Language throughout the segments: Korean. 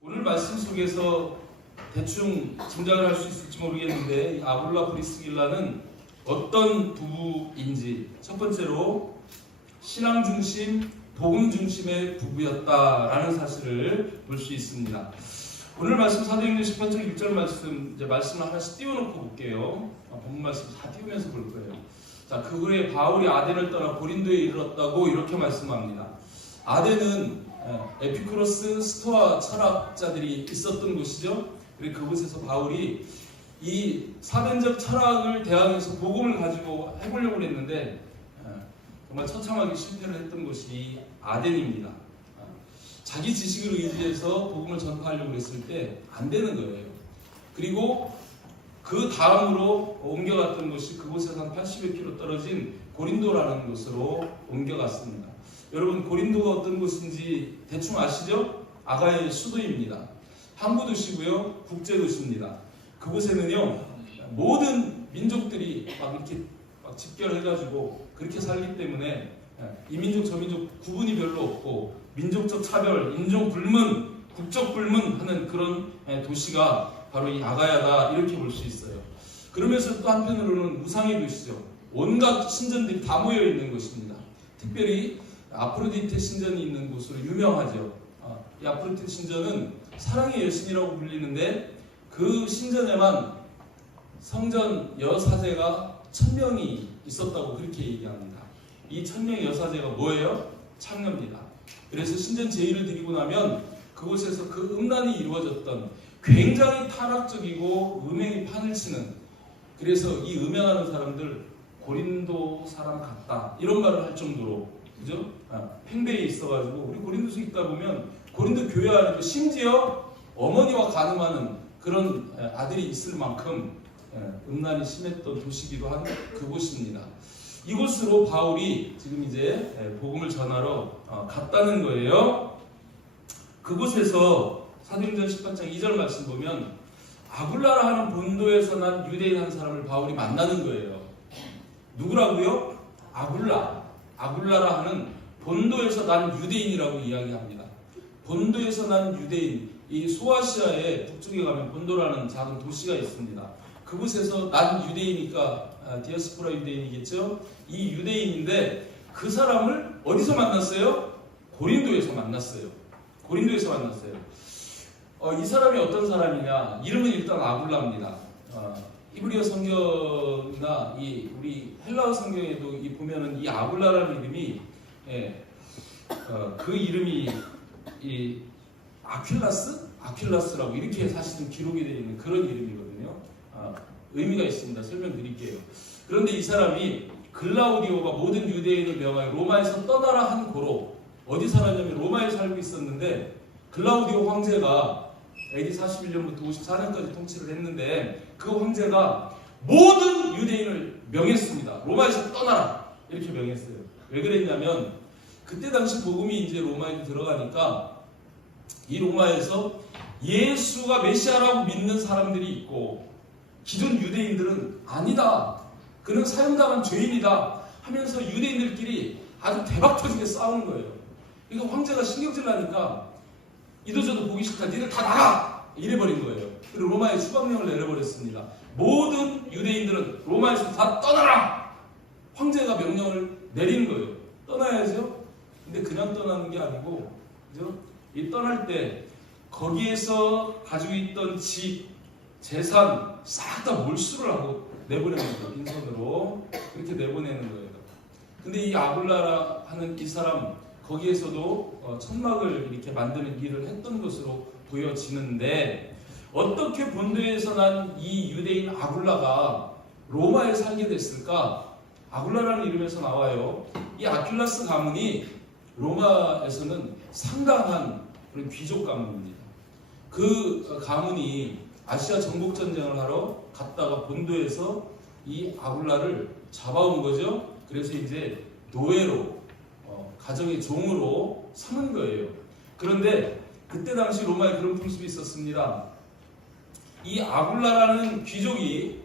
오늘 말씀 속에서 대충 짐작을 할 수 있을지 모르겠는데 아굴라 브리스길라는 어떤 부부인지 첫 번째로 신앙 중심, 복음 중심의 부부였다라는 사실을 볼 수 있습니다. 오늘 말씀 사도행전 18장 1절 말씀 말씀을 하나씩 띄워놓고 볼게요. 본문 말씀 다 띄우면서 볼 거예요. 자, 그 후에 바울이 아덴을 떠나 고린도에 이르렀다고 이렇게 말씀합니다. 아덴은 에피쿠로스 스토아 철학자들이 있었던 곳이죠. 그리고 그곳에서 바울이 이 사변적 철학을 대항해서 복음을 가지고 해보려고 했는데 정말 처참하게 실패를 했던 곳이 아덴입니다. 자기 지식을 의지해서 복음을 전파하려고 했을 때 안 되는 거예요. 그리고 그 다음으로 옮겨갔던 곳이 그곳에서 한 80여 킬로 떨어진 고린도라는 곳으로 옮겨갔습니다. 여러분, 고린도가 어떤 곳인지 대충 아시죠? 아가야의 수도입니다. 항구 도시고요, 국제 도시입니다. 그곳에는요 모든 민족들이 막 이렇게 집결해가지고 그렇게 살기 때문에 이 민족 저 민족 구분이 별로 없고 민족적 차별, 인종 불문, 국적 불문하는 그런 도시가 바로 이 아가야다 이렇게 볼 수 있어요. 그러면서 또 한편으로는 우상의 도시죠. 온갖 신전들이 다 모여 있는 곳입니다. 특별히 아프로디테 신전이 있는 곳으로 유명하죠. 이 아프로디테 신전은 사랑의 여신이라고 불리는데 그 신전에만 성전 여사제가 1000명이 있었다고 그렇게 얘기합니다. 이 1000명의 여사제가 뭐예요? 창녀입니다. 그래서 신전 제의를 드리고 나면 그곳에서 그 음란이 이루어졌던 굉장히 타락적이고 음행이 판을 치는, 그래서 이 음행하는 사람들 고린도 사람 같다 이런 말을 할 정도로, 그죠? 팽배에 있어가지고 우리 고린도서 읽다 보면 고린도 교회 안에도 심지어 어머니와 간음하는 그런 아들이 있을 만큼 음란이 심했던 도시기도 한 그곳입니다. 이곳으로 바울이 지금 이제 복음을 전하러 갔다는 거예요. 그곳에서 사도행전 18장 2절 말씀 보면 아굴라라 하는 본도에서 난 유대인 한 사람을 바울이 만나는 거예요. 누구라고요? 아굴라라 하는 본도에서 난 유대인이라고 이야기합니다. 본도에서 난 유대인, 이 소아시아의 북쪽에 가면 본도라는 작은 도시가 있습니다. 그곳에서 난 유대인이니까 디아스포라 유대인이겠죠. 이 유대인인데 그 사람을 어디서 만났어요? 고린도에서 만났어요. 이 사람이 어떤 사람이냐? 이름은 일단 아굴라입니다. 히브리어 성경이나 우리 헬라어 성경에도 보면은 이 아굴라라는 이름이 그 이름이 이 아큘라스라고 이렇게 사실은 기록이 되어 있는 그런 이름이거든요. 의미가 있습니다. 설명드릴게요. 그런데 이 사람이 글라우디오가 모든 유대인을 명하여 로마에서 떠나라 한 고로 어디 살았냐면 로마에 살고 있었는데, 글라우디오 황제가 AD 41년부터 54년까지 통치를 했는데 그 황제가 모든 유대인을 명했습니다. 로마에서 떠나라 이렇게 명했어요. 왜 그랬냐면 그때 당시 복음이 이제 로마에 들어가니까 이 로마에서 예수가 메시아라고 믿는 사람들이 있고 기존 유대인들은 아니다, 그는 사형당한 죄인이다 하면서 유대인들끼리 아주 대박 터지게 싸우는 거예요. 그러니까 황제가 신경질 나니까 이도저도 보기 싫다, 니들 다 나가! 이래버린 거예요. 그리고 로마에 추방령을 내려버렸습니다. 모든 유대인들은 로마에서 다 떠나라! 황제가 명령을 내리는 거예요. 떠나야죠. 근데 그냥 떠나는 게 아니고, 그죠? 이 떠날 때 거기에서 가지고 있던 집, 재산 싹 다 몰수를 하고 내보내는 거예요. 빈손으로 그렇게 내보내는 거예요. 근데 이 아굴라라 하는 이 사람, 거기에서도 천막을 이렇게 만드는 일을 했던 것으로 보여지는데, 어떻게 본도에서 난 이 유대인 아굴라가 로마에 살게 됐을까? 아굴라라는 이름에서 나와요. 이 아큘라스 가문이 로마에서는 상당한 그런 귀족 가문입니다. 그 가문이 아시아 정복 전쟁을 하러 갔다가 본도에서 이 아굴라를 잡아온 거죠. 그래서 이제 노예로, 가정의 종으로 삼은 거예요. 그런데 그때 당시 로마에 그런 풍습이 있었습니다. 이 아굴라라는 귀족이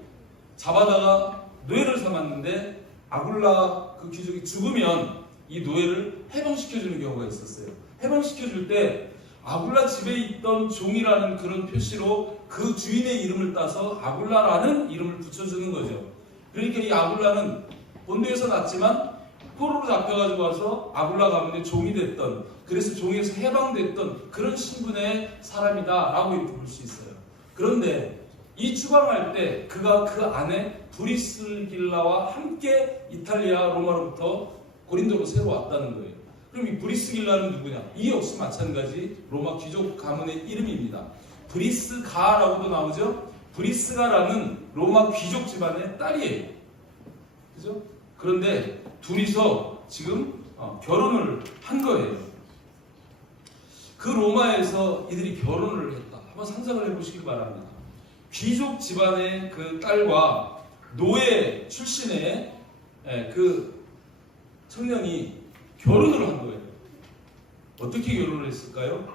잡아다가 노예를 삼았는데 아굴라 그 귀족이 죽으면 이 노예를 해방시켜주는 경우가 있었어요. 해방시켜줄 때 아굴라 집에 있던 종이라는 그런 표시로 그 주인의 이름을 따서 아굴라라는 이름을 붙여주는 거죠. 그러니까 이 아굴라는 본도에서 났지만 포로로 잡혀가지고 와서 아굴라 가문의 종이 됐던, 그래서 종에서 해방됐던 그런 신분의 사람이다라고 이렇게 볼 수 있어요. 그런데 이 추방할 때 그가 그 안에 브리스길라와 함께 이탈리아 로마로부터 고린도로 새로 왔다는 거예요. 그럼 이 브리스길라는 누구냐? 이 역시 마찬가지 로마 귀족 가문의 이름입니다. 브리스가라고도 나오죠. 브리스가라는 로마 귀족 집안의 딸이에요. 그죠? 그런데 둘이서 지금 결혼을 한 거예요. 그 로마에서 이들이 결혼을 했다. 한번 상상을 해보시기 바랍니다. 귀족 집안의 그 딸과 노예 출신의 그 청년이 결혼을 한 거예요. 어떻게 결혼을 했을까요?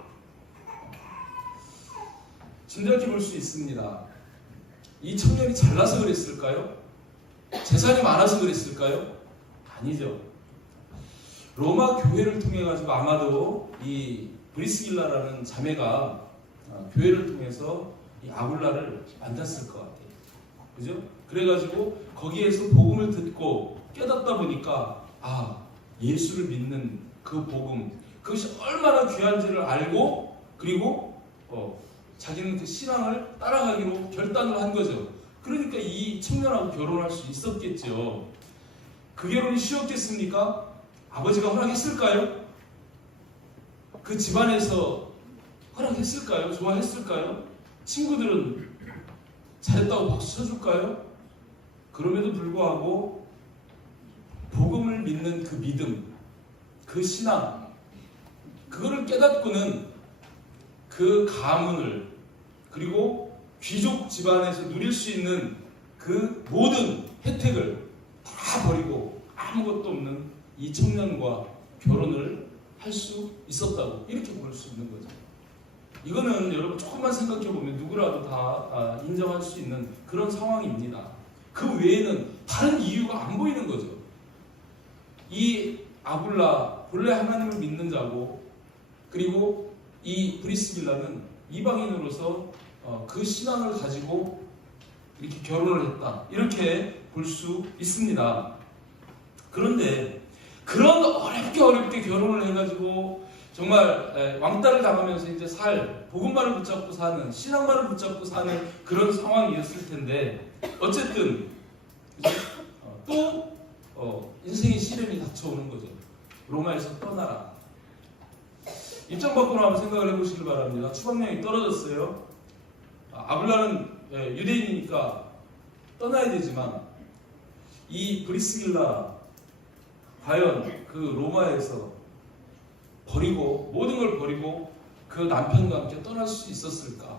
짐작해 볼 수 있습니다. 이 청년이 잘나서 그랬을까요? 재산이 많아서 그랬을까요? 아니죠. 로마 교회를 통해 가지고 아마도 이 브리스길라라는 자매가 교회를 통해서 이 아굴라를 만났을 것 같아요. 그죠? 그래가지고 거기에서 복음을 듣고 깨닫다 보니까 예수를 믿는 그 복음, 그것이 얼마나 귀한지를 알고, 그리고 자기는 그 신앙을 따라가기로 결단을 한 거죠. 그러니까 이 청년하고 결혼할 수 있었겠죠. 그 결혼이 쉬웠겠습니까? 아버지가 허락했을까요? 그 집안에서 허락했을까요? 좋아했을까요? 친구들은 잘했다고 박수 쳐줄까요? 그럼에도 불구하고 복음을 믿는 그 믿음, 그 신앙, 그거를 깨닫고는 그 가문을, 그리고 귀족 집안에서 누릴 수 있는 그 모든 혜택을 다 버리고 아무것도 없는 이 청년과 결혼을 할 수 있었다고 이렇게 볼 수 있는 거죠. 이거는 여러분 조금만 생각해 보면 누구라도 다 인정할 수 있는 그런 상황입니다. 그 외에는 다른 이유가 안 보이는 거죠. 이 아굴라 본래 하나님을 믿는 자고, 그리고 이 브리스길라는 이방인으로서 그 신앙을 가지고 이렇게 결혼을 했다, 이렇게 볼 수 있습니다. 그런데 그런 어렵게 결혼을 해가지고 정말 왕따를 당하면서 이제 복음만을 붙잡고 사는, 신앙만을 붙잡고 사는 그런 상황이었을 텐데, 어쨌든 또 인생의 시련이 닥쳐오는 거죠. 로마에서 떠나라. 입장 바꾸로 한번 생각을 해보시길 바랍니다. 추방령이 떨어졌어요. 아굴라는 유대인이니까 떠나야 되지만, 이 브리스길라 과연 그 로마에서 모든 걸 버리고 그 남편과 함께 떠날 수 있었을까?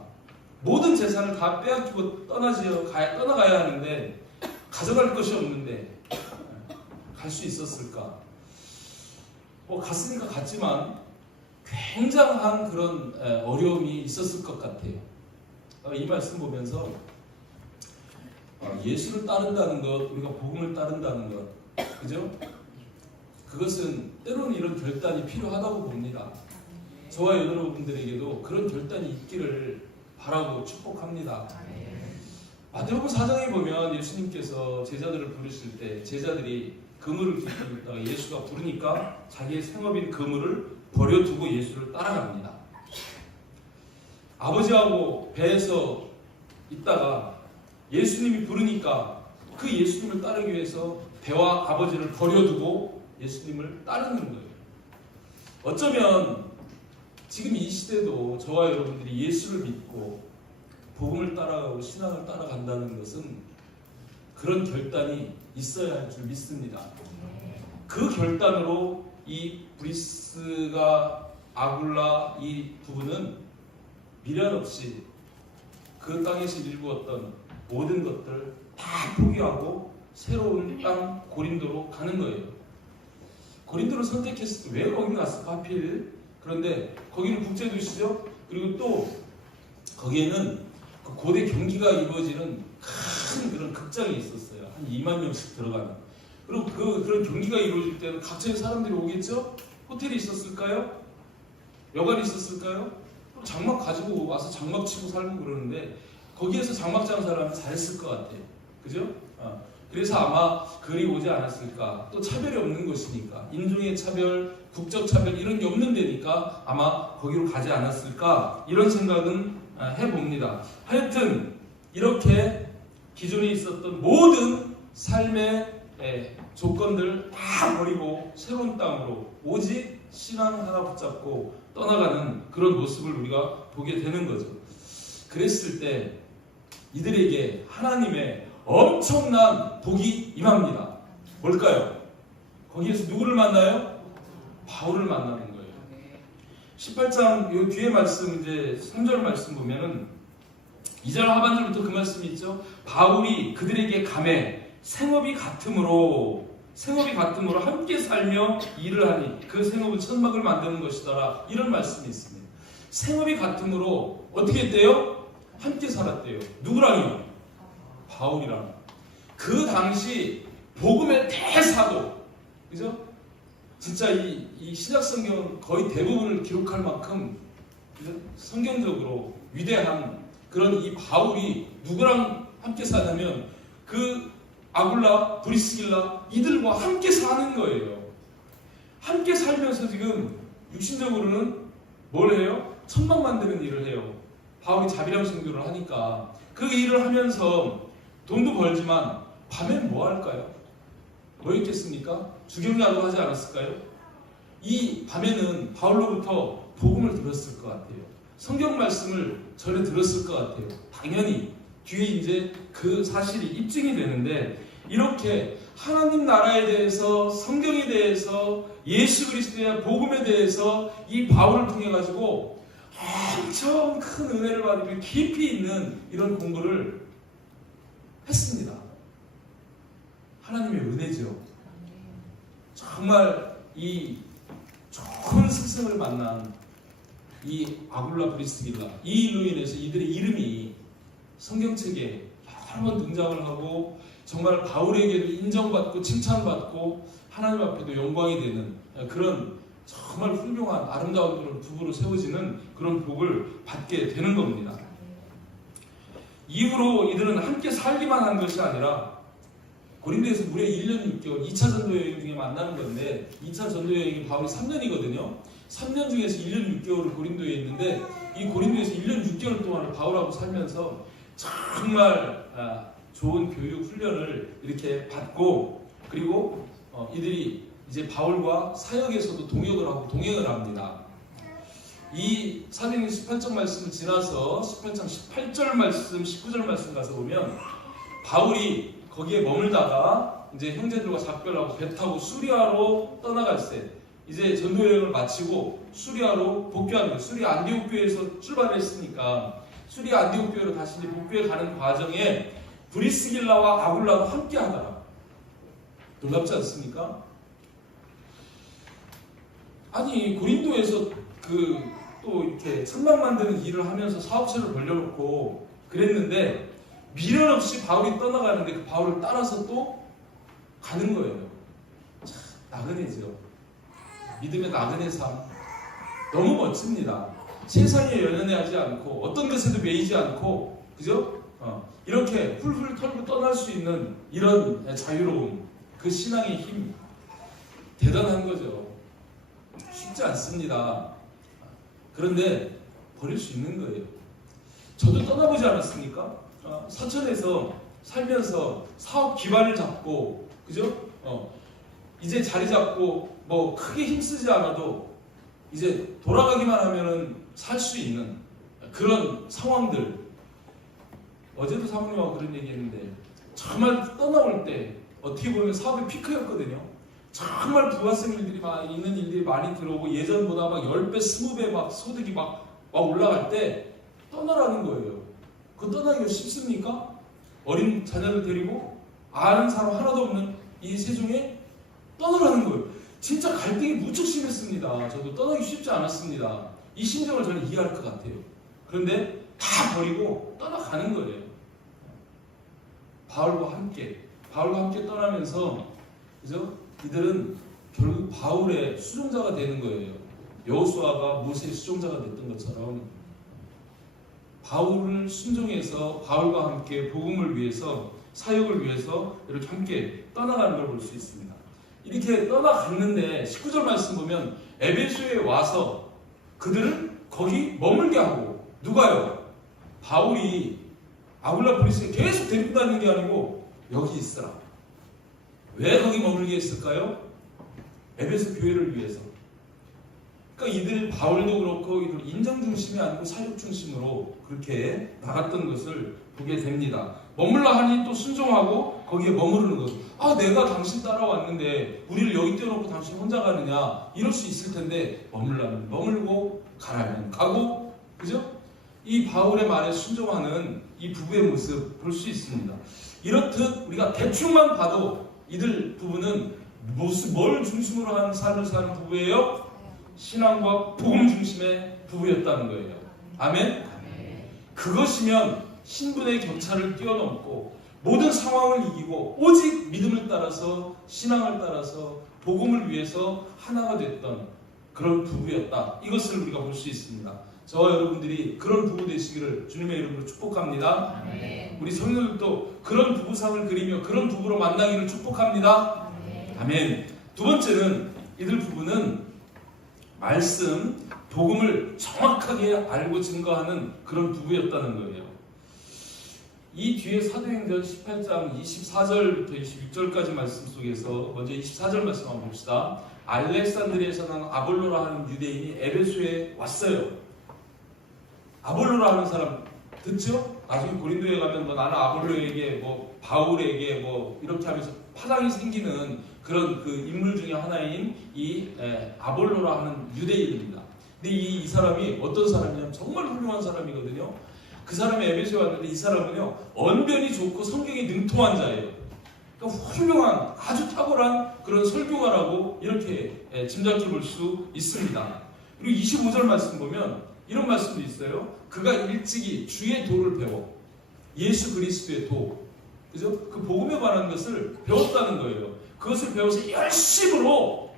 모든 재산을 다 빼앗기고 떠나가야 하는데, 가져갈 것이 없는데 갈 수 있었을까? 갔으니까 갔지만 굉장한 그런 어려움이 있었을 것 같아요. 이 말씀 보면서 예수를 따른다는 것, 우리가 복음을 따른다는 것, 그죠? 그것은 때로는 이런 결단이 필요하다고 봅니다. 저와 여러분들에게도 그런 결단이 있기를 바라고 축복합니다. 마태복음 4장에 보면 예수님께서 제자들을 부르실 때 제자들이 그물을 깃들고 있다가 예수가 부르니까 자기의 생업인 그물을 버려두고 예수를 따라갑니다. 아버지하고 배에서 있다가 예수님이 부르니까 그 예수님을 따르기 위해서 배와 아버지를 버려두고 예수님을 따르는 거예요. 어쩌면 지금 이 시대도 저와 여러분들이 예수를 믿고 복음을 따라가고 신앙을 따라간다는 것은 그런 결단이 있어야 할 줄 믿습니다. 그 결단으로 이 브리스가 아굴라 이 부부는 미련 없이 그 땅에서 일구었던 모든 것들 다 포기하고 새로운 땅 고린도로 가는 거예요. 고린도를 선택했을 때 왜 거기 갔을까 하필? 그런데 거기는 국제도시죠. 그리고 또 거기에는 그 고대 경기가 이루어지는 큰 그런 극장이 있었어요. 한 2만 명씩 들어가는. 그리고 그런 경기가 이루어질 때는 각처의 사람들이 오겠죠? 호텔이 있었을까요? 여관이 있었을까요? 장막 가지고 와서 장막 치고 살고 그러는데 거기에서 장막 장사를 하면 잘했을 것 같아. 그죠? 그래서 아마 글이 오지 않았을까. 또 차별이 없는 곳이니까. 인종의 차별, 국적 차별 이런 게 없는 데니까 아마 거기로 가지 않았을까. 이런 생각은 해봅니다. 하여튼 이렇게 기존에 있었던 모든 삶의 조건들 다 버리고 새로운 땅으로 오직 신앙 하나 붙잡고 떠나가는 그런 모습을 우리가 보게 되는 거죠. 그랬을 때 이들에게 하나님의 엄청난 복이 임합니다. 뭘까요? 거기에서 누구를 만나요? 바울을 만나는 거예요. 18장 요 뒤에 말씀 이제 3절 말씀 보면은 2절 하반절부터 그 말씀이 있죠. 바울이 그들에게 감해 생업이 같으므로 함께 살며 일을 하니 그 생업은 천막을 만드는 것이더라. 이런 말씀이 있습니다. 생업이 같으므로 어떻게 했대요? 함께 살았대요. 누구랑요? 바울이랑. 그 당시 복음의 대사도, 그죠? 진짜 이 신약 성경 거의 대부분을 기록할 만큼 성경적으로 위대한 그런 이 바울이 누구랑 함께 사냐면 그 아굴라, 브리스길라 이들과 함께 사는 거예요. 함께 살면서 지금 육신적으로는 뭘 해요? 천막 만드는 일을 해요. 바울이 자비랑 선교를 하니까 그 일을 하면서 돈도 벌지만 밤엔 뭐 할까요? 뭐 있겠습니까? 주경야도 하지 않았을까요? 이 밤에는 바울로부터 복음을 들었을 것 같아요. 성경 말씀을 전해 들었을 것 같아요. 당연히 뒤에 이제 그 사실이 입증이 되는데 이렇게 하나님 나라에 대해서 성경에 대해서 예수 그리스도의 복음에 대해서 이 바울을 통해 가지고 엄청 큰 은혜를 받으며 깊이 있는 이런 공부를 했습니다. 하나님의 은혜죠. 정말 이 좋은 스승을 만난 이 아굴라 브리스길라 이 일로 인해서 이들의 이름이 성경책에 여러 번 등장을 하고 정말 바울에게도 인정받고 칭찬받고 하나님 앞에도 영광이 되는 그런 정말 훌륭한 아름다운 그런 부부로 세워지는 그런 복을 받게 되는 겁니다. 이후로 이들은 함께 살기만 한 것이 아니라 고린도에서 무려 1년 6개월 2차 전도 여행 중에 만나는 건데 2차 전도 여행이 바울이 3년이거든요. 3년 중에서 1년 6개월을 고린도에 있는데 이 고린도에서 1년 6개월 동안을 바울하고 살면서 정말 좋은 교육 훈련을 이렇게 받고 그리고 이들이 이제 바울과 사역에서도 동행을 합니다. 이 사도행전 18장 말씀을 지나서 18장 18절 말씀, 19절 말씀 가서 보면 바울이 거기에 머물다가 이제 형제들과 작별하고 배 타고 수리아로 떠나갈 때 이제 전도 여행을 마치고 수리아로 복귀하는 거예요. 수리아 안디옥 교회에서 출발했으니까 수리아 안디옥 교회로 다시 이제 복귀해 가는 과정에 브리스길라와 아굴라가 함께 하더라. 놀랍지 않습니까? 아니 고린도에서 또 이렇게 천막 만드는 일을 하면서 사업체를 벌려놓고 그랬는데 미련 없이 바울이 떠나가는데 그 바울을 따라서 또 가는 거예요. 참 나그네죠. 믿음의 나그네 삶 너무 멋집니다. 세상에 연연하지 않고 어떤 것에도 매이지 않고 그죠? 이렇게 훌훌 털고 떠날 수 있는 이런 자유로움 그 신앙의 힘 대단한 거죠. 쉽지 않습니다. 그런데 버릴 수 있는 거예요. 저도 떠나보지 않았습니까? 사천에서 살면서 사업 기반을 잡고 그죠? 이제 자리 잡고 뭐 크게 힘쓰지 않아도 이제 돌아가기만 하면은 살 수 있는 그런 상황들. 어제도 사모님하고 그런 얘기했는데 정말 떠나올 때 어떻게 보면 사업의 피크였거든요. 정말 부가성 일들이 많이 있는 일들이 많이 들어오고 예전보다 막 10배, 20배 막 소득이 막 올라갈 때 떠나라는 거예요. 그 떠나기가 쉽습니까? 어린 자녀를 데리고 아는 사람 하나도 없는 이 세중에 떠나라는 거예요. 진짜 갈등이 무척 심했습니다. 저도 떠나기 쉽지 않았습니다. 이 심정을 저는 이해할 것 같아요. 그런데 다 버리고 떠나가는 거예요. 바울과 함께 떠나면서 그죠? 이들은 결국 바울의 수종자가 되는 거예요. 여호수아가 모세의 수종자가 됐던 것처럼 바울을 순종해서 바울과 함께 복음을 위해서 사역을 위해서 이렇게 함께 떠나가는 걸 볼 수 있습니다. 이렇게 떠나갔는데 19절 말씀 보면 에베소에 와서 그들을 거기 머물게 하고, 누가요? 바울이 아굴라 브리스에 계속 데리고 다니는 게 아니고 여기 있으라. 왜 거기 머물게 했을까요? 에베소 교회를 위해서. 그러니까 이들 바울도 그렇고 이들 인정 중심이 아니고 사역 중심으로 그렇게 나갔던 것을 보게 됩니다. 머물라 하니 또 순종하고 거기에 머무르는 것. 아, 내가 당신 따라왔는데 우리를 여기 떼어놓고 당신 혼자 가느냐, 이럴 수 있을 텐데 머물라면 머물고 가라면 가고, 그죠? 이 바울의 말에 순종하는 이 부부의 모습 볼 수 있습니다. 이렇듯 우리가 대충만 봐도 이들 부부는 뭘 중심으로 하는 삶을 사는 부부예요? 신앙과 복음 중심의 부부였다는 거예요. 아멘? 그것이면 신분의 격차를 뛰어넘고 모든 상황을 이기고 오직 믿음을 따라서, 신앙을 따라서 복음을 위해서 하나가 됐던 그런 부부였다. 이것을 우리가 볼 수 있습니다. 저와 여러분들이 그런 부부 되시기를 주님의 이름으로 축복합니다. 우리 성도들도 그런 부부상을 그리며 그런 부부로 만나기를 축복합니다. 아멘. 두 번째는 이들 부부는 말씀, 복음을 정확하게 알고 증거하는 그런 부부였다는 거예요. 이 뒤에 사도행전 18장 24절부터 26절까지 말씀 속에서 먼저 24절 말씀 한번 봅시다. 알렉산드리아에서 난 아볼로라 하는 유대인이 에베소에 왔어요. 아볼로라 하는 사람 듣죠? 나중에 고린도에 가면 뭐 나는 아볼로에게 뭐 바울에게 뭐 이렇게 하면서 파장이 생기는 그런 그 인물 중에 하나인 이 아볼로라 하는 유대인입니다. 근데 이 사람이 어떤 사람이냐면 정말 훌륭한 사람이거든요. 그 사람이 에베소에 왔는데 이 사람은요, 언변이 좋고 성경이 능통한 자예요. 그러니까 훌륭한, 아주 탁월한 그런 설교가라고 이렇게 짐작해 볼 수 있습니다. 그리고 25절 말씀 보면 이런 말씀도 있어요. 그가 일찍이 주의 도를 배워, 예수 그리스도의 도, 그죠? 그 복음에 관한 것을 배웠다는 거예요. 그것을 배워서 열심으로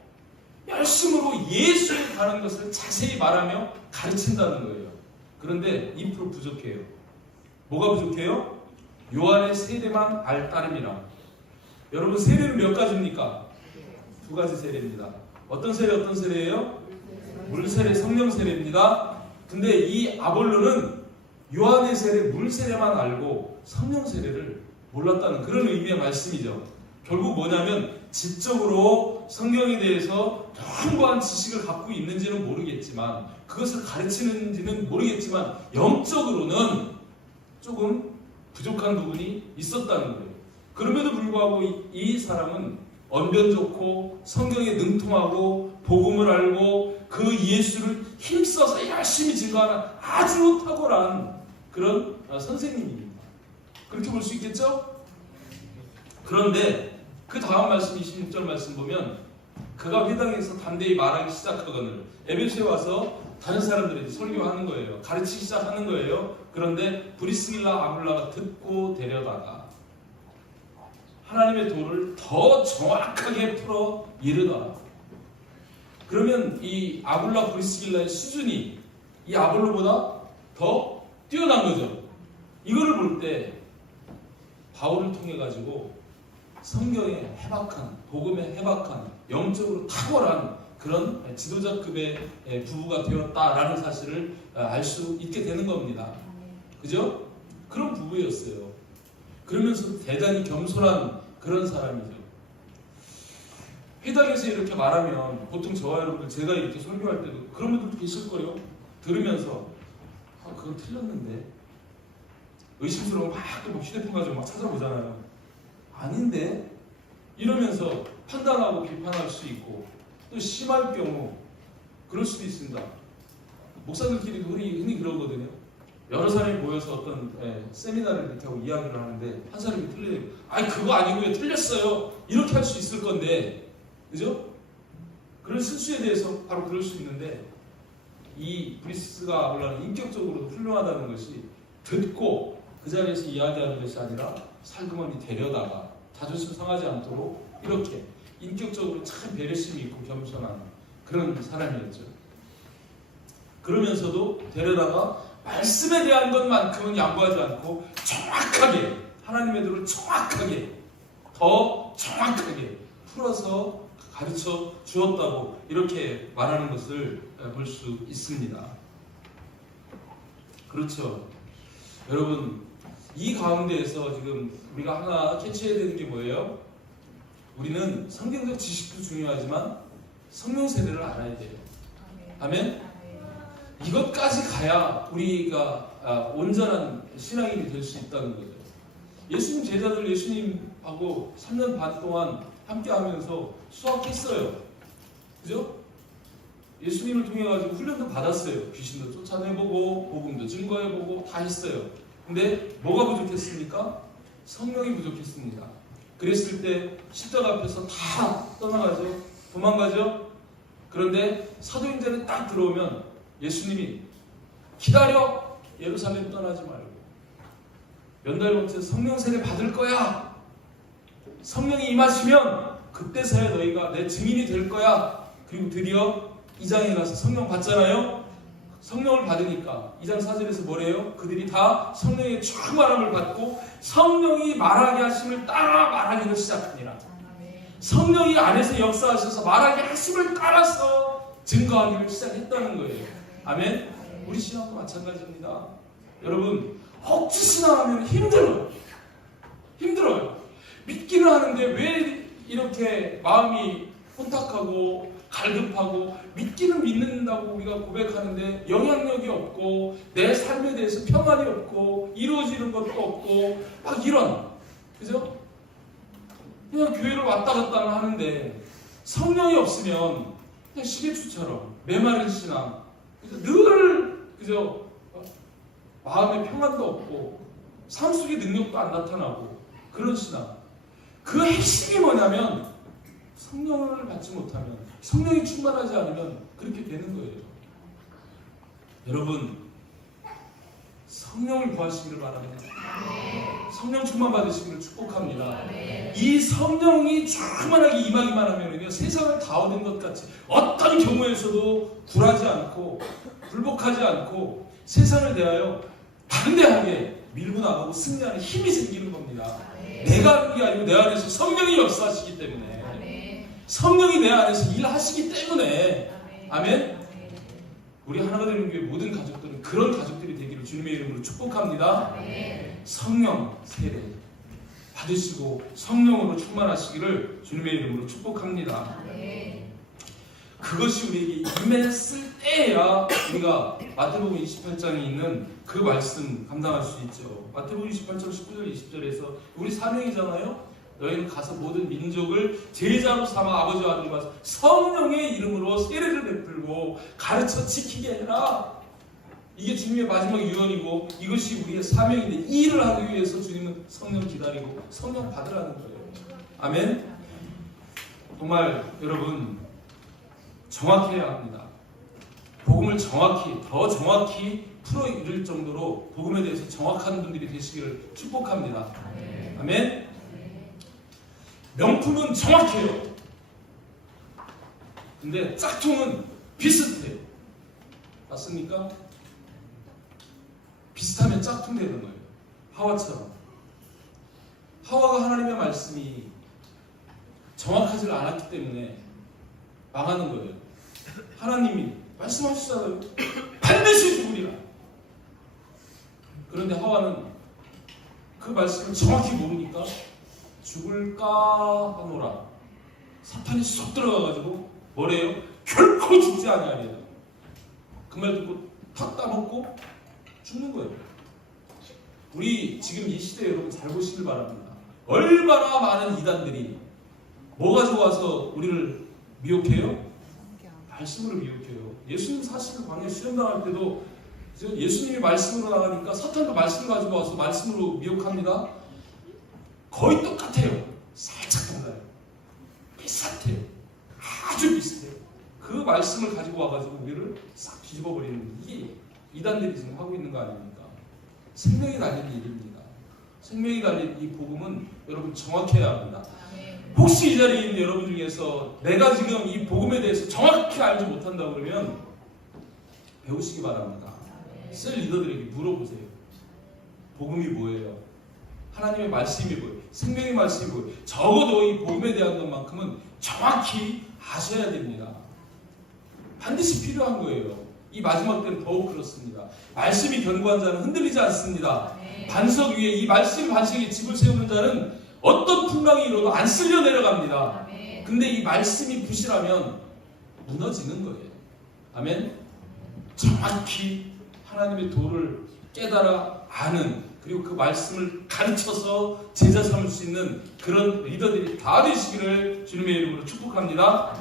예수에 관한 것을 자세히 말하며 가르친다는 거예요. 그런데 2% 부족해요. 뭐가 부족해요? 요한의 세례만 알 따름이라. 여러분, 세례는 몇 가지입니까? 두 가지 세례입니다. 어떤 세례예요? 물세례, 성령 세례입니다. 근데 이 아볼로는 요한의 세례, 물세례만 알고 성령 세례를 몰랐다는 그런 의미의 말씀이죠. 결국 뭐냐면 지적으로 성경에 대해서 풍부한 지식을 갖고 있는지는 모르겠지만, 그것을 가르치는지는 모르겠지만 영적으로는 조금 부족한 부분이 있었다는 거예요. 그럼에도 불구하고 이 사람은 언변 좋고 성경에 능통하고 복음을 알고 그 예수를 힘써서 열심히 증거하는 아주 탁월한 그런 선생님입니다. 그렇게 볼 수 있겠죠? 그런데 그 다음 말씀 26절 말씀 보면 그가 회당에서 담대히 말하기 시작하거늘, 에베소에 와서 다른 사람들에게 설교하는 거예요. 가르치기 시작하는 거예요. 그런데 브리스길라 아굴라가 듣고 데려다가 하나님의 도를 더 정확하게 풀어 이르더라. 그러면 이 아굴라 브리스길라의 수준이 이 아볼로보다 더 뛰어난 거죠. 이거를 볼 때 바울을 통해 가지고 성경에 해박한, 복음에 해박한, 영적으로 탁월한 그런 지도자급의 부부가 되었다라는 사실을 알 수 있게 되는 겁니다. 그죠? 그런 부부였어요. 그러면서 대단히 겸손한 그런 사람이죠. 회당에서 이렇게 말하면 보통 저와 여러분들, 제가 이렇게 설교할 때도 그런 분들도 계실 거예요. 들으면서 그건 틀렸는데, 의심스러우면 또 휴대폰 가지고 막 찾아보잖아요. 아닌데? 이러면서 판단하고 비판할 수 있고, 또 심할 경우 그럴 수도 있습니다. 목사들끼리도 흔히 그러거든요. 여러 사람이 모여서 어떤 세미나를 이렇게 하고 이야기를 하는데 한 사람이 틀리네요. 아니 그거 아니고요, 틀렸어요, 이렇게 할 수 있을 건데, 그죠? 그런 실수에 대해서 바로 그럴 수 있는데, 이 브리스가 아굴라는 인격적으로 훌륭하다는 것이 듣고 그 자리에서 이야기하는 것이 아니라 살그머니 데려다가 자존심 상하지 않도록 이렇게 인격적으로 참 배려심이 있고 겸손한 그런 사람이었죠. 그러면서도 데려다가 말씀에 대한 것만큼은 양보하지 않고 정확하게 하나님의 뜻을 정확하게 더 정확하게 풀어서 가르쳐 주었다고 이렇게 말하는 것을 볼 수 있습니다. 그렇죠. 여러분, 이 가운데에서 지금 우리가 하나 캐치해야 되는 게 뭐예요? 우리는 성경적 지식도 중요하지만 성령 세례를 알아야 돼요. 아멘? 이것까지 가야 우리가 온전한 신앙인이 될 수 있다는 거죠. 예수님 제자들 예수님하고 3년 반 동안 함께 하면서 수학했어요. 그죠? 예수님을 통해 가지고 훈련도 받았어요. 귀신도 쫓아내보고 복음도 증거해보고 다 했어요. 근데 뭐가 부족했습니까? 성령이 부족했습니다. 그랬을 때 십자가 앞에서 다 떠나가죠. 도망가죠. 그런데 사도행전에 딱 들어오면 예수님이 기다려, 예루살렘 떠나지 말고 몇 달 번째 성령 세례 받을 거야. 성령이 임하시면 그때서야 너희가 내 증인이 될 거야. 그리고 드디어 2장에 가서 성령 받잖아요. 성령을 받으니까 2장 4절에서 뭐래요? 그들이 다 성령의 충만함을 받고 성령이 말하게 하심을 따라 말하기를 시작하니라. 성령이 안에서 역사하셔서 말하게 하심을 따라서 증거하기를 시작했다는 거예요. 아멘? 우리 신앙도 마찬가지입니다. 여러분, 억지 신앙하면 힘들어요. 믿기는 하는데 왜 이렇게 마음이 혼탁하고 갈급하고 믿기는 믿는다고 우리가 고백하는데 영향력이 없고 내 삶에 대해서 평안이 없고 이루어지는 것도 없고 막 이런, 그죠? 그냥 교회를 왔다 갔다 하는데 성령이 없으면 그냥 시계추처럼 메마른 신앙, 늘 그죠? 마음의 평안도 없고 삶 속의 능력도 안 나타나고 그런 신앙. 그 핵심이 뭐냐면 성령을 받지 못하면, 성령이 충만하지 않으면 그렇게 되는 거예요. 여러분, 성령을 구하시기를 바랍니다. 성령 충만 받으시기를 축복합니다. 이 성령이 충만하게 임하기만 하면요, 세상을 다 얻은 것 같이 어떤 경우에서도 굴하지 않고 굴복하지 않고 세상을 대하여 담대하게 밀고 나가고 승리하는 힘이 생기는 겁니다. 내가 하는 게 아니고 내 안에서 성령이 역사하시기 때문에, 성령이 내 안에서 일하시기 때문에. 아멘? 우리 하나가 되는 교회 모든 가족들은 그런 가족들이 되기를 주님의 이름으로 축복합니다. 성령 세례 받으시고 성령으로 충만하시기를 주님의 이름으로 축복합니다. 그것이 우리에게 임했을 때야 우리가 마태복음 28장에 있는 그 말씀 감당할 수 있죠. 마태복음 28장 19절 20절에서 우리 사명이잖아요. 너희는 가서 모든 민족을 제자로 삼아 아버지와 아들과 성령의 이름으로 세례를 베풀고 가르쳐 지키게 해라. 이게 주님의 마지막 유언이고 이것이 우리의 사명인데, 이 일을 하기 위해서 주님은 성령 기다리고 성령 받으라는 거예요. 아멘? 정말 여러분, 정확해야 합니다. 복음을 정확히, 더 정확히 풀어 이룰 정도로 복음에 대해서 정확한 분들이 되시기를 축복합니다. 아멘? 명품은 정확해요. 근데 짝퉁은 비슷해요. 맞습니까? 비슷하면 짝퉁 되는 거예요. 하와처럼. 하와가 하나님의 말씀이 정확하지 않았기 때문에 망하는 거예요. 하나님이 말씀하시잖아요. 반드시 죽으리라. 그런데 하와는 그 말씀을 정확히 모르니까 죽을까 하노라. 사탄이 쏙 들어가가지고 뭐래요? 결코 죽지 아니하리라. 그 말 듣고 탁 따먹고 죽는 거예요. 우리 지금 이 시대에 여러분 잘 보시길 바랍니다. 얼마나 많은 이단들이 뭐가 좋아서 우리를 미혹해요? 말씀으로 미혹해요. 예수님 사실 광야 수련당할 때도 예수님이 말씀으로 나가니까 사탄도 말씀을 가지고 와서 말씀으로 미혹합니다. 거의 똑같아요. 살짝 달라요. 비슷해요. 아주 비슷해요. 그 말씀을 가지고 와가지고 우리를 싹 뒤집어버리는, 이게 이단들이 지금 하고 있는 거 아닙니까? 생명이 달린 일입니다. 생명이 달린 이 복음은 여러분 정확해야 합니다. 혹시 이 자리에 있는 여러분 중에서 내가 지금 이 복음에 대해서 정확히 알지 못한다 그러면 배우시기 바랍니다. 셀 리더들에게 물어보세요. 복음이 뭐예요? 하나님의 말씀이 뭐예요? 생명의 말씀이 뭐예요? 적어도 이 복음에 대한 것만큼은 정확히 아셔야 됩니다. 반드시 필요한 거예요. 이 마지막 때는 더욱 그렇습니다. 말씀이 견고한 자는 흔들리지 않습니다. 반석 위에 이 말씀 반석에 집을 세우는 자는 어떤 풍랑이 일어도 안 쓸려 내려갑니다. 근데 이 말씀이 부실하면 무너지는 거예요. 아멘. 정확히 하나님의 도를 깨달아 아는, 그리고 그 말씀을 가르쳐서 제자 삼을 수 있는 그런 리더들이 다 되시기를 주님의 이름으로 축복합니다.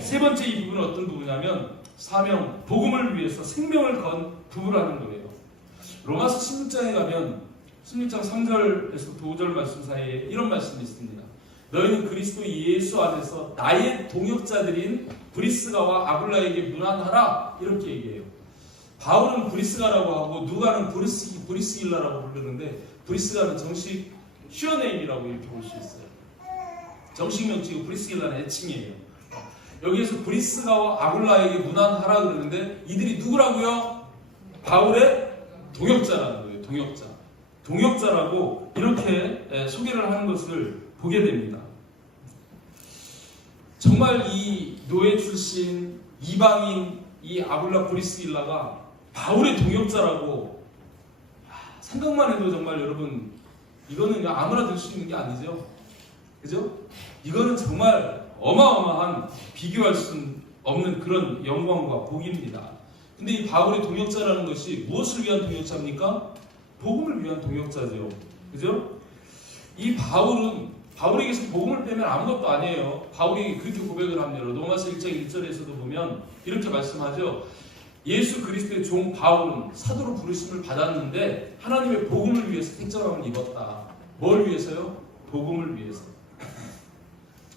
세 번째 이 부분은 어떤 부분이냐면 사명, 복음을 위해서 생명을 건 부부라는 거예요. 로마서 16장에 가면 16장 3절에서 5절 말씀 사이에 이런 말씀이 있습니다. 너희는 그리스도 예수 안에서 나의 동역자들인 브리스가와 아굴라에게 문안하라, 이렇게 얘기해요. 바울은 브리스가라고 하고 누가는 브리스길라라고 부르는데, 브리스가는 정식 슈어네임이라고 이렇게 볼 수 있어요. 정식 명칭이고 브리스길라는 애칭이에요. 여기에서 브리스가와 아굴라에게 문안하라 그러는데 이들이 누구라고요? 바울의 동역자라는 거예요. 동역자라고 이렇게 소개를 하는 것을 보게 됩니다. 정말 이 노예 출신 이방인 이 아굴라 브리스길라가 바울의 동역자라고 생각만 해도 정말 여러분, 이거는 아무나 될 수 있는 게 아니죠. 그죠? 이거는 정말 어마어마한, 비교할 수 없는 그런 영광과 복입니다. 근데 이 바울의 동역자라는 것이 무엇을 위한 동역자입니까? 복음을 위한 동역자죠. 그죠? 이 바울에게서 복음을 빼면 아무것도 아니에요. 바울이 그렇게 고백을 합니다. 로마서 1장 1절에서도 보면 이렇게 말씀하죠. 예수 그리스도의 종 바울은 사도로 부르심을 받았는데 하나님의 복음을 위해서 택정함을 입었다. 뭘 위해서요? 복음을 위해서.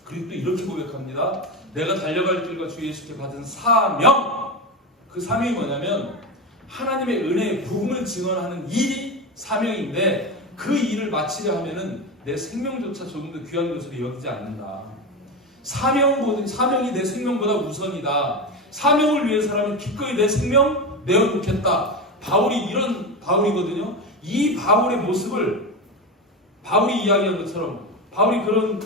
그리고 또 이렇게 고백합니다. 내가 달려갈 길과 주 예수께 받은 사명. 그 사명이 뭐냐면 하나님의 은혜의 복음을 증언하는 일이 사명인데, 그 일을 마치려 하면은 내 생명조차 조금 더 귀한 것으로 여기지 않는다. 사명이 내 생명보다 우선이다. 사명을 위해서라면 기꺼이 내 생명 내어놓겠다. 바울이 이런 바울이거든요. 이 바울의 모습을 바울이 이야기한 것처럼, 바울이 그런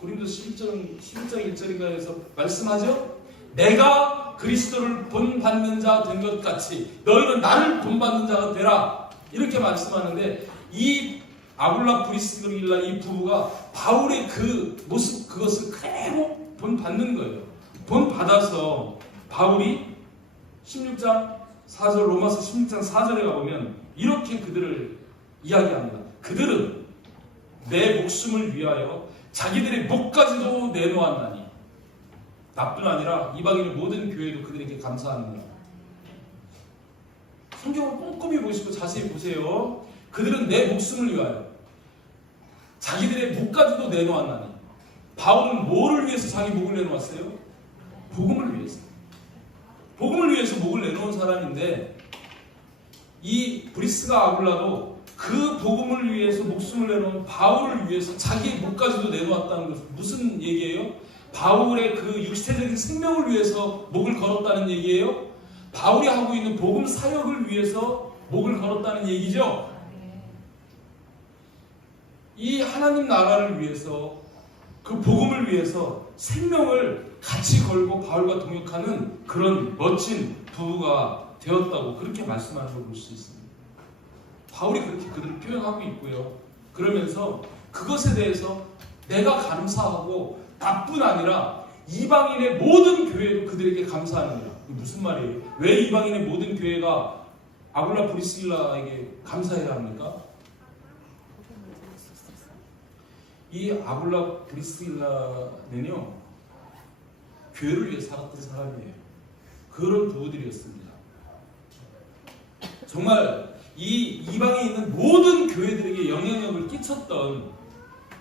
고린도서 11장 1절인가에서 말씀하죠. 내가 그리스도를 본받는 자 된 것 같이 너희는 나를 본받는 자가 되라, 이렇게 말씀하는데, 이 아굴라 브리스길라 이 부부가 바울의 그 모습, 그것을 그대로 본받는 거예요. 본받아서 바울이 16장 4절, 로마서 16장 4절에 가보면 이렇게 그들을 이야기합니다. 그들은 내 목숨을 위하여 자기들의 목까지도 내놓았나니. 나뿐 아니라 이방인의 모든 교회도 그들에게 감사합니다. 성경을 꼼꼼히 보시고 자세히 보세요. 그들은 내 목숨을 위하여 자기들의 목까지도 내놓았나니. 바울은 뭐를 위해서 자기 목을 내놓았어요? 복음을 위해서. 복음을 위해서 목을 내놓은 사람인데, 이 브리스가 아굴라도 그 복음을 위해서 목숨을 내놓은 바울을 위해서 자기의 목까지도 내놓았다는 것은 무슨 얘기예요? 바울의 그 육체적인 생명을 위해서 목을 걸었다는 얘기예요? 바울이 하고 있는 복음 사역을 위해서 목을 걸었다는 얘기죠? 이 하나님 나라를 위해서, 그 복음을 위해서 생명을 같이 걸고 바울과 동역하는 그런 멋진 부부가 되었다고 그렇게 말씀하는 걸 볼 수 있습니다. 바울이 그렇게 그들을 표현하고 있고요. 그러면서 그것에 대해서 내가 감사하고 나뿐 아니라 이방인의 모든 교회도 그들에게 감사하는 거예요. 이게 무슨 말이에요? 왜 이방인의 모든 교회가 아굴라 브리스길라에게 감사해야 합니까? 이 아굴라 브리스길라는요, 교회를 위해 살았던 사람이에요. 그런 부부들이었습니다. 정말 이 이방에 있는 모든 교회들에게 영향력을 끼쳤던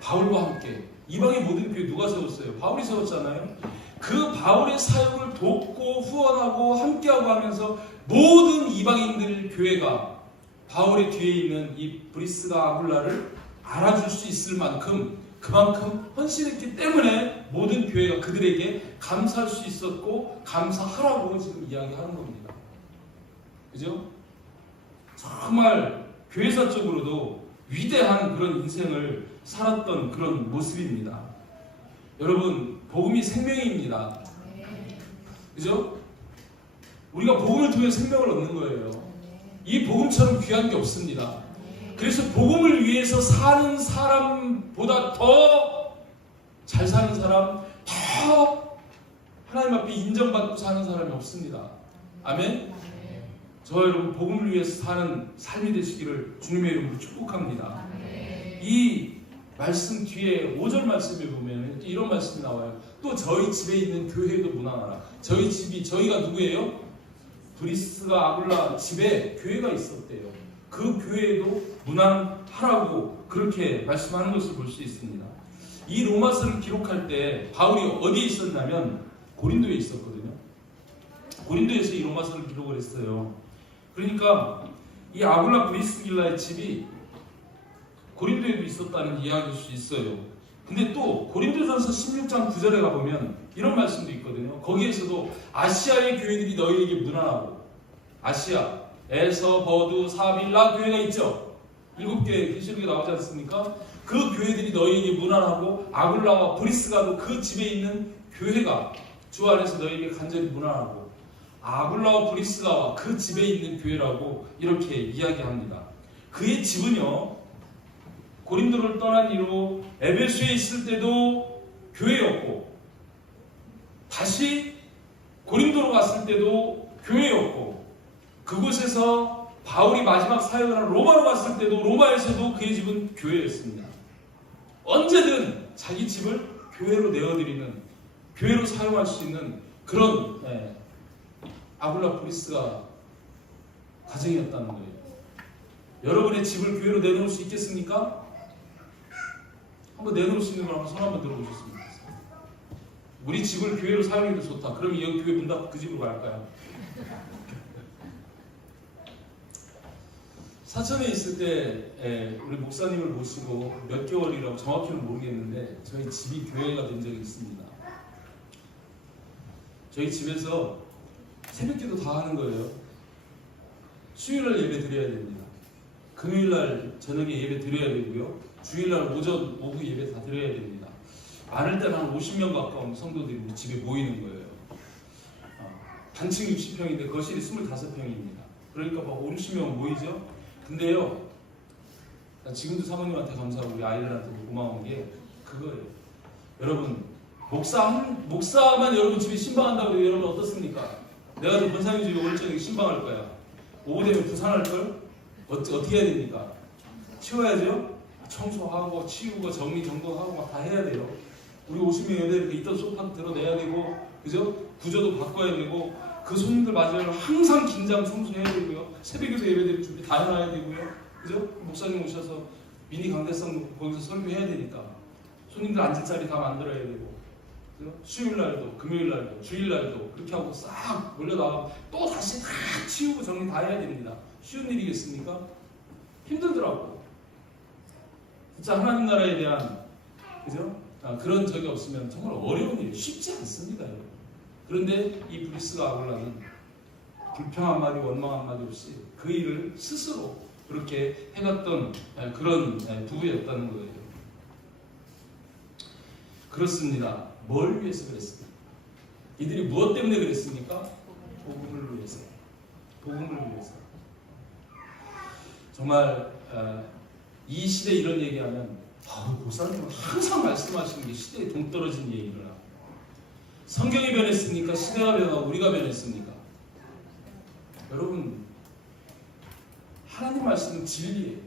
바울과 함께, 이방의 모든 교회 누가 세웠어요? 바울이 세웠잖아요. 그 바울의 사역을 돕고 후원하고 함께하고 하면서 모든 이방인들 교회가 바울의 뒤에 있는 이 브리스가 아굴라를 알아줄 수 있을 만큼, 그만큼 헌신했기 때문에 모든 교회가 그들에게 감사할 수 있었고 감사하라고 지금 이야기하는 겁니다. 그죠? 정말 교회사적으로도 위대한 그런 인생을 살았던 그런 모습입니다. 여러분, 복음이 생명입니다. 그죠? 우리가 복음을 통해 생명을 얻는 거예요. 이 복음처럼 귀한 게 없습니다. 그래서 복음을 위해서 사는 사람보다 더 잘 사는 사람, 더 하나님 앞에 인정받고 사는 사람이 없습니다. 아멘? 저 여러분 복음을 위해서 사는 삶이 되시기를 주님의 이름으로 축복합니다. 이 말씀 뒤에 5절 말씀에 보면 이런 말씀이 나와요. 또 저희 집에 있는 교회도 무난하라. 저희 집이, 저희가 누구예요? 브리스가 아굴라 집에 교회가 있었대요. 그 교회도 무난하라고 그렇게 말씀하는 것을 볼 수 있습니다. 이 로마서를 기록할 때 바울이 어디에 있었냐면 고린도에 있었거든요. 고린도에서 이 로마서를 기록을 했어요. 그러니까 이 아굴라 브리스길라의 집이 고린도에도 있었다는 이야기일 수 있어요. 근데 또 고린도전서 16장 9절에 가보면 이런 말씀도 있거든요. 거기에서도 아시아의 교회들이 너희에게 무난하고, 아시아, 에서, 버두, 사빌라 교회가 있죠. 7개의 계시록에 나오지 않습니까? 그 교회들이 너희에게 무난하고, 아굴라와 브리스가도 그 집에 있는 교회가 주 안에서 너희에게 간절히 무난하고, 아굴라와 브리스가와 그 집에 있는 교회라고 이렇게 이야기합니다. 그의 집은요, 고린도를 떠난 이후 에베소에 있을 때도 교회였고, 다시 고린도로 갔을 때도 교회였고, 그곳에서 바울이 마지막 사역을 한 로마로 갔을 때도 로마에서도 그의 집은 교회였습니다. 언제든 자기 집을 교회로 내어드리는, 교회로 사용할 수 있는 그런 아굴라 브리스가 가정이었다는 거예요. 여러분의 집을 교회로 내놓을 수 있겠습니까? 한번 내놓을 수 있는 걸 한번 손 한번 들어보셨으면 좋겠어요. 우리 집을 교회로 사용해도 좋다. 그럼 여기 교회 문 닫고 그 집으로 갈까요? 사천에 있을 때 우리 목사님을 모시고 몇 개월이라고 정확히는 모르겠는데 저희 집이 교회가 된 적이 있습니다. 저희 집에서 새벽기도 다 하는 거예요. 수요일날 예배 드려야 됩니다. 금요일날 저녁에 예배 드려야 되고요. 주일날 오전, 오후 예배 다 드려야 됩니다. 많을 때는 한 50명 가까운 성도들이 우리 집에 모이는 거예요. 단층 60평인데 거실이 25평입니다. 그러니까 막 50명 모이죠. 근데요, 지금도 사모님한테 감사하고 우리 아이들한테도 고마운 게 그거예요. 여러분, 목사만 여러분 집에 신방한다고 해도 여러분 어떻습니까? 내가 저 권사님 집에 오늘 저녁에 신방할 거야. 오후 되면 부산할걸? 어떻게 해야 됩니까? 치워야죠? 청소하고 치우고 정리정돈하고 막 다 해야 돼요. 우리 50명 예배 있던 소파 드러내야 되고, 그죠? 구조도 바꿔야 되고, 그 손님들 맞으려면 항상 긴장 청소해야 되고요. 새벽에도 예배드릴 준비 다 해놔야 되고요. 그죠? 목사님 오셔서 미니 강대상 거기서 설교해야 되니까 손님들 앉을 자리 다 만들어야 되고, 그죠? 수요일날도, 금요일날도, 주일날도 그렇게 하고 싹 몰려나가고 또 다시 다 치우고 정리 다 해야 됩니다. 쉬운 일이겠습니까? 힘들더라고. 진짜 하나님 나라에 대한, 그죠? 그런 적이 없으면 정말 어려운 일이 쉽지 않습니다. 여러분. 그런데 이 브리스가 아굴라는 불평 한마디 원망 한마디 없이 그 일을 스스로 그렇게 해갔던 그런 부부였다는 거예요. 그렇습니다. 뭘 위해서 그랬습니까? 이들이 무엇 때문에 그랬습니까? 복음을 위해서. 복음을 위해서. 정말 이 시대에 이런 얘기하면 목사님은 항상 말씀하시는 게 시대에 동떨어진 얘기를 하고, 성경이 변했습니까? 시대가 변하고 우리가 변했습니까? 여러분, 하나님 말씀은 진리예요.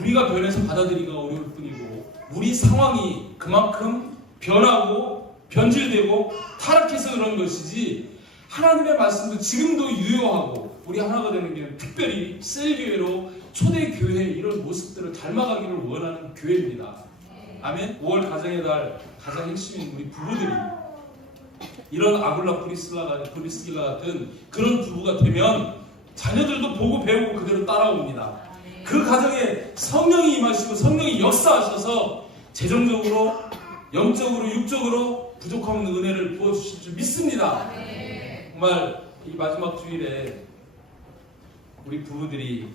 우리가 변해서 받아들이기가 어려울 뿐이고, 우리 상황이 그만큼 변하고 변질되고 타락해서 그런 것이지, 하나님의 말씀도 지금도 유효하고 우리 하나가 되는 게 특별히 셀교회로 초대교회 이런 모습들을 닮아가기를 원하는 교회입니다. 아멘. 5월 가정의 달 가장 핵심인 우리 부부들이 이런 아굴라 브리스길라 같은 그런 부부가 되면 자녀들도 보고 배우고 그대로 따라옵니다. 그 가정에 성령이 임하시고 성령이 역사하셔서 재정적으로, 영적으로, 육적으로 부족함 없는 은혜를 부어주실 줄 믿습니다. 정말 이 마지막 주일에 우리 부부들이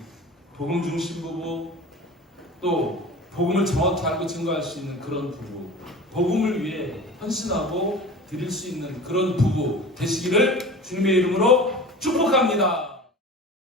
복음 중심 부부, 또 복음을 정확히 알고 증거할 수 있는 그런 부부, 복음을 위해 헌신하고 드릴 수 있는 그런 부부 되시기를 주님의 이름으로 축복합니다.